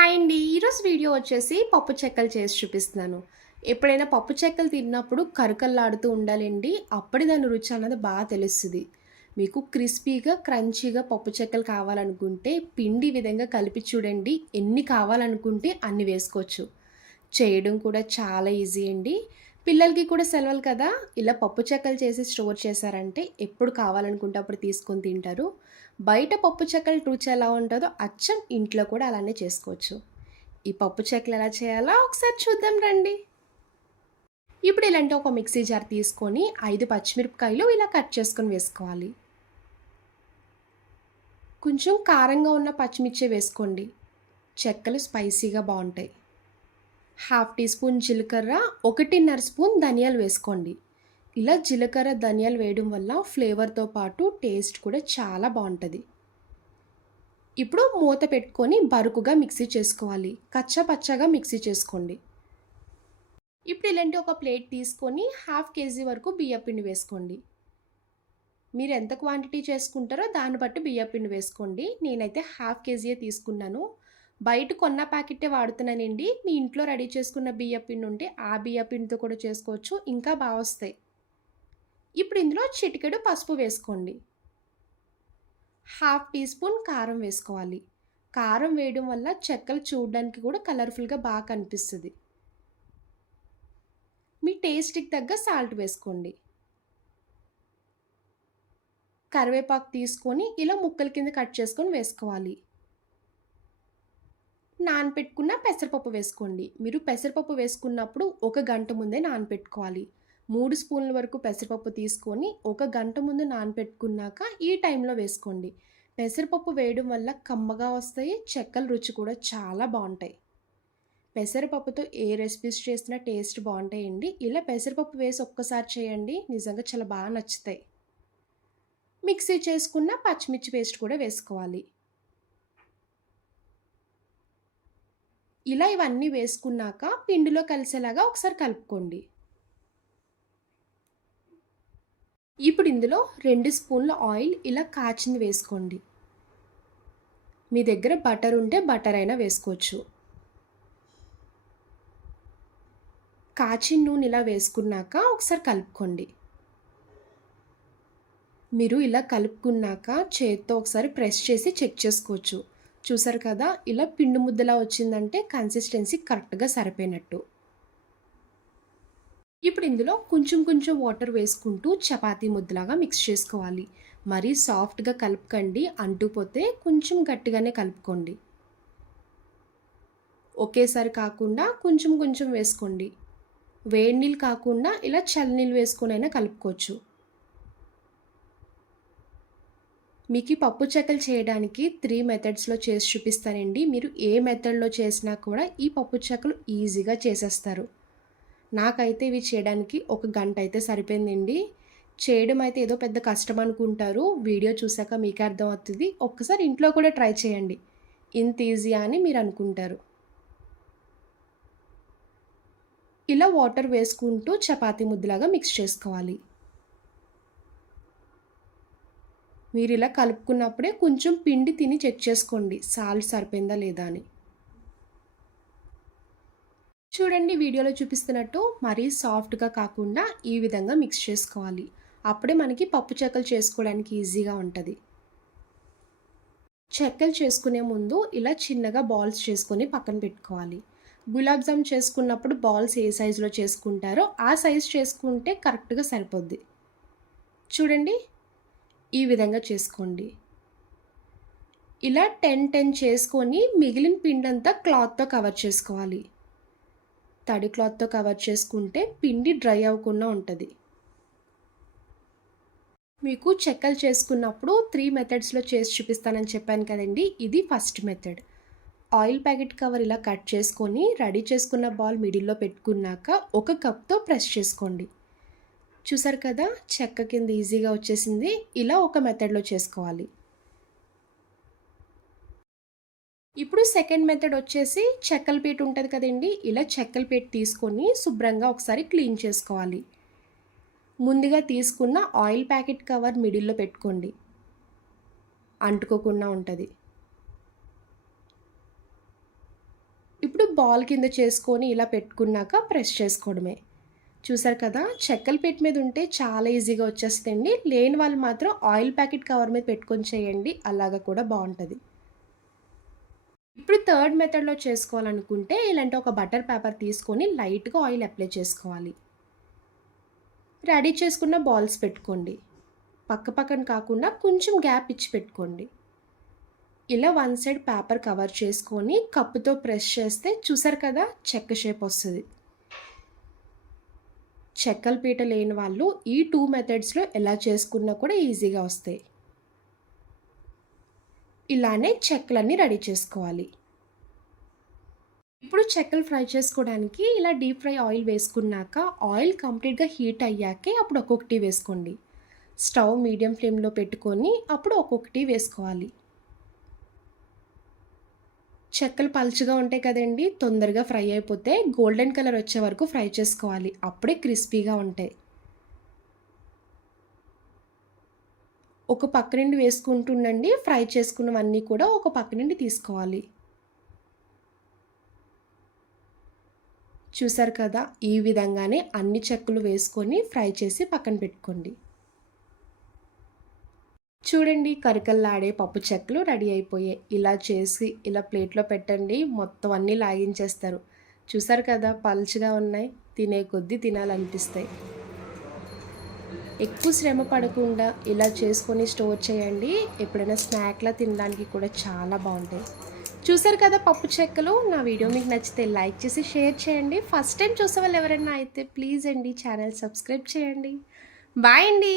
Hi అండి. ఈరోజు video వచ్చేసి పప్పు చెక్కలు చేసి చూపిస్తున్నాను. ఎప్పుడైనా పప్పు చెక్కలు తిన్నప్పుడు కరకల్లాడుతూ ఉండాలండి. అప్పుడే దాని రుచి అన్నది బాగా తెలుస్తుంది. మీకు క్రిస్పీగా క్రంచీగా పప్పు చెక్కలు కావాలనుకుంటే పిండి విధంగా కలిపి చూడండి. ఎన్ని కావాలనుకుంటే అన్ని వేసుకోవచ్చు. చేయడం కూడా చాలా ఈజీ అండి. పిల్లలకి కూడా సెలవులు కదా? ఇలా పప్పు చెక్కలు చేసి స్టోర్ చేశారంటే ఎప్పుడు కావాలనుకుంటే అప్పుడు తీసుకొని తింటారు. బయట పప్పు చెక్కలు రుచి ఎలా ఉంటుందో అచ్చం ఇంట్లో కూడా అలానే చేసుకోవచ్చు. ఈ పప్పు చెక్కలు ఎలా చేయాలో ఒకసారి చూద్దాం రండి. ఇప్పుడు ఇలాంటి ఒక మిక్సీ జార్ తీసుకొని ఐదు పచ్చిమిరపకాయలు ఇలా కట్ చేసుకొని వేసుకోవాలి. కొంచెం కారంగా ఉన్న పచ్చిమిర్చి వేసుకోండి. చెక్కలు స్పైసీగా బాగుంటాయి. హాఫ్ టీ స్పూన్ జీలకర్ర ఒకటిన్నర స్పూన్ ధనియాలు వేసుకోండి. ఇలా జీలకర్ర ధనియాలు వేయడం వల్ల ఫ్లేవర్తో పాటు టేస్ట్ కూడా చాలా బాగుంటుంది. ఇప్పుడు మూత పెట్టుకొని బరుకుగా మిక్సీ చేసుకోవాలి. కచ్చా పచ్చగా మిక్సీ చేసుకోండి. ఇప్పుడు ఇలాంటి ఒక ప్లేట్ తీసుకొని హాఫ్ కేజీ వరకు బియ్యపిండి వేసుకోండి. మీరు ఎంత క్వాంటిటీ చేసుకుంటారో దాన్ని బట్టి బియ్యపిండి వేసుకోండి. నేనైతే హాఫ్ కేజీయే తీసుకున్నాను. బయట కొన్న ప్యాకెటే వాడుతున్నానండి. మీ ఇంట్లో రెడీ చేసుకున్న బియ్య పిండి ఉంటే ఆ బియ్య పిండితో కూడా చేసుకోవచ్చు. ఇంకా బాగా వస్తాయి. ఇప్పుడు ఇందులో చిటికెడు పసుపు వేసుకోండి. హాఫ్ టీ స్పూన్ కారం వేసుకోవాలి. కారం వేయడం వల్ల చెక్కలు చూడడానికి కూడా కలర్ఫుల్గా బాగా కనిపిస్తుంది. మీ టేస్ట్కి తగ్గ సాల్ట్ వేసుకోండి. కరివేపాకు తీసుకొని ఇలా ముక్కల కింద కట్ చేసుకొని వేసుకోవాలి. నానపెట్టుకున్న పెసరపప్పు వేసుకోండి. మీరు పెసరపప్పు వేసుకున్నప్పుడు ఒక గంట ముందే నానపెట్టుకోవాలి. మూడు స్పూన్ల వరకు పెసరపప్పు తీసుకొని ఒక గంట ముందు నానపెట్టుకున్నాక ఈ టైంలో వేసుకోండి. పెసరపప్పు వేయడం వల్ల కమ్మగా వస్తాయి చెక్కల రుచి కూడా చాలా బాగుంటాయి. పెసరపప్పుతో ఏ రెసిపీస్ చేసినా టేస్ట్ బాగుంటాయండి. ఇలా పెసరపప్పు వేసి ఒక్కసారి చేయండి నిజంగా చాలా బాగా నచ్చుతాయి. మిక్సీ చేసుకున్న పచ్చిమిర్చి పేస్ట్ కూడా వేసుకోవాలి. ఇలా ఇవన్నీ వేసుకున్నాక పిండిలో కలిసేలాగా ఒకసారి కలుపుకోండి. ఇప్పుడు ఇందులో రెండు స్పూన్ల ఆయిల్ ఇలా కాచింది వేసుకోండి. మీ దగ్గర బటర్ ఉంటే బటర్ అయినా వేసుకోవచ్చు. కాచిన నూనె ఇలా వేసుకున్నాక ఒకసారి కలుపుకోండి. మీరు ఇలా కలుపుకున్నాక చేత్తో ఒకసారి ప్రెస్ చేసి చెక్ చేసుకోవచ్చు. చూసారు కదా ఇలా పిండి ముద్దలా వచ్చిందంటే కన్సిస్టెన్సీ కరెక్ట్గా సరిపోయినట్టు. ఇప్పుడు ఇందులో కొంచెం కొంచెం వాటర్ వేసుకుంటూ చపాతీ ముద్దలాగా మిక్స్ చేసుకోవాలి. మరీ సాఫ్ట్గా కలుపుకండి అంటుపోతే కొంచెం గట్టిగానే కలుపుకోండి. ఒకేసారి కాకుండా కొంచెం కొంచెం వేసుకోండి. వేడి నీళ్ళు కాకుండా ఇలా చల్ల నీళ్ళు వేసుకొని అయినా కలుపుకోవచ్చు. మీకు పప్పు చెక్కలు చేయడానికి త్రీ మెథడ్స్లో చేసి చూపిస్తానండి. మీరు ఏ మెథడ్లో చేసినా కూడా ఈ పప్పు చెక్కలు ఈజీగా చేసేస్తారు. నాకైతే ఇవి చేయడానికి ఒక గంట అయితే సరిపోయిందండి. చేయడం అయితే ఏదో పెద్ద కష్టం అనుకుంటారు. వీడియో చూసాక మీకు అర్థమవుతుంది. ఒక్కసారి ఇంట్లో కూడా ట్రై చేయండి. ఇంత ఈజీ అని మీరు అనుకుంటారు. ఇలా వాటర్ వేసుకుంటూ చపాతీ ముద్దలాగా మిక్స్ చేసుకోవాలి. మీరు ఇలా కలుపుకున్నప్పుడే కొంచెం పిండి తిని చెక్ చేసుకోండి. సాల్ట్ సరిపోయిందా లేదా అని. చూడండి వీడియోలో చూపిస్తున్నట్టు మరీ సాఫ్ట్గా కాకుండా ఈ విధంగా మిక్స్ చేసుకోవాలి. అప్పుడే మనకి పప్పు చెక్కలు చేసుకోవడానికి ఈజీగా ఉంటుంది. చెక్కలు చేసుకునే ముందు ఇలా చిన్నగా బాల్స్ చేసుకొని పక్కన పెట్టుకోవాలి. గులాబ్ జామ్ చేసుకున్నప్పుడు బాల్స్ ఏ సైజులో చేసుకుంటారో ఆ సైజ్ చేసుకుంటే కరెక్ట్గా సరిపోద్ది. చూడండి ఈ విధంగా చేసుకోండి. ఇలా టెన్ టెన్ చేసుకొని మిగిలిన పిండి అంతా క్లాత్తో కవర్ చేసుకోవాలి. తడి క్లాత్తో కవర్ చేసుకుంటే పిండి డ్రై అవ్వకుండా ఉంటుంది. మీకు చెక్కలు చేసుకున్నప్పుడు త్రీ మెథడ్స్లో చేసి చూపిస్తానని చెప్పాను కదండి ఇది first method. Oil packet cover ఇలా కట్ చేసుకొని రెడీ చేసుకున్న బాల్ మిడిల్లో పెట్టుకున్నాక ఒక కప్తో ప్రెస్ చేసుకోండి. చూసారు కదా? చెక్క కింద ఈజీగా వచ్చేసింది. ఇలా ఒక మెథడ్లో చేసుకోవాలి. ఇప్పుడు సెకండ్ మెథడ్ వచ్చేసి చెక్కల పీట ఉంటుంది కదండి? ఇలా చెక్కల పీట తీసుకొని శుభ్రంగా ఒకసారి క్లీన్ చేసుకోవాలి. ముందుగా తీసుకున్న ఆయిల్ ప్యాకెట్ కవర్ మిడిల్లో పెట్టుకోండి. అంటుకోకుండా ఉంటుంది. ఇప్పుడు బాల్ కింద చేసుకొని ఇలా పెట్టుకున్నాక ప్రెస్ చేసుకోవడమే. చూసారు కదా? చెక్కల పెట్ మీద ఉంటే చాలా ఈజీగా వచ్చేస్తుంది లేని వాళ్ళు మాత్రం ఆయిల్ ప్యాకెట్ కవర్ మీద పెట్టుకొని చేయండి. అలాగా కూడా బాగుంటుంది. ఇప్పుడు థర్డ్ మెథడ్లో చేసుకోవాలనుకుంటే ఇలాంటి ఒక బటర్ పేపర్ తీసుకొని లైట్గా ఆయిల్ అప్లై చేసుకోవాలి. రెడీ చేసుకున్న బాల్స్ పెట్టుకోండి. పక్క పక్కన కాకుండా కొంచెం గ్యాప్ ఇచ్చి పెట్టుకోండి. ఇలా వన్ సైడ్ పేపర్ కవర్ చేసుకొని కప్పుతో ప్రెస్ చేస్తే చూసారు కదా? చెక్క షేప్ వస్తుంది. చెక్కల పీట లేని వాళ్ళు ఈ టూ మెథడ్స్లో ఎలా చేసుకున్నా కూడా ఈజీగా వస్తాయి. ఇలానే చెక్కలన్నీ రెడీ చేసుకోవాలి. ఇప్పుడు చెక్కలు ఫ్రై చేసుకోవడానికి ఇలా డీప్ ఫ్రై ఆయిల్ వేసుకున్నాక ఆయిల్ కంప్లీట్గా హీట్ అయ్యాకే అప్పుడు ఒక్కొక్కటి వేసుకోండి. స్టవ్ మీడియం ఫ్లేమ్లో పెట్టుకొని అప్పుడు ఒక్కొక్కటి వేసుకోవాలి. చెక్కలు పలుచగా ఉంటాయి కదండి తొందరగా ఫ్రై అయిపోతే గోల్డెన్ కలర్ వచ్చే వరకు ఫ్రై చేసుకోవాలి. అప్పుడే క్రిస్పీగా ఉంటాయి. ఒక పక్క నుండి వేసుకుంటుండండి ఫ్రై చేసుకున్నవన్నీ కూడా ఒక పక్క నుండి తీసుకోవాలి. చూసారు కదా ఈ విధంగానే అన్ని చెక్కలు వేసుకొని ఫ్రై చేసి పక్కన పెట్టుకోండి. చూడండి కరకల్లాడే పప్పు చెక్కలు రెడీ అయిపోయాయి. ఇలా చేసి ఇలా ప్లేట్లో పెట్టండి. మొత్తం అన్నీ లాగించేస్తారు. చూసారు కదా పలుచగా ఉన్నాయి. తినే కొద్దీ తినాలనిపిస్తాయి. ఎక్కువ శ్రమ పడకుండా ఇలా చేసుకొని స్టోర్ చేయండి. ఎప్పుడైనా స్నాక్లా తినడానికి కూడా చాలా బాగుంటాయి. చూసారు కదా పప్పు చెక్కలు? నా వీడియో మీకు నచ్చితే లైక్ చేసి షేర్ చేయండి. ఫస్ట్ టైం చూసే వాళ్ళు ఎవరైనా అయితే ప్లీజ్ అండి ఛానల్ సబ్స్క్రైబ్ చేయండి. బాయ్ అండి!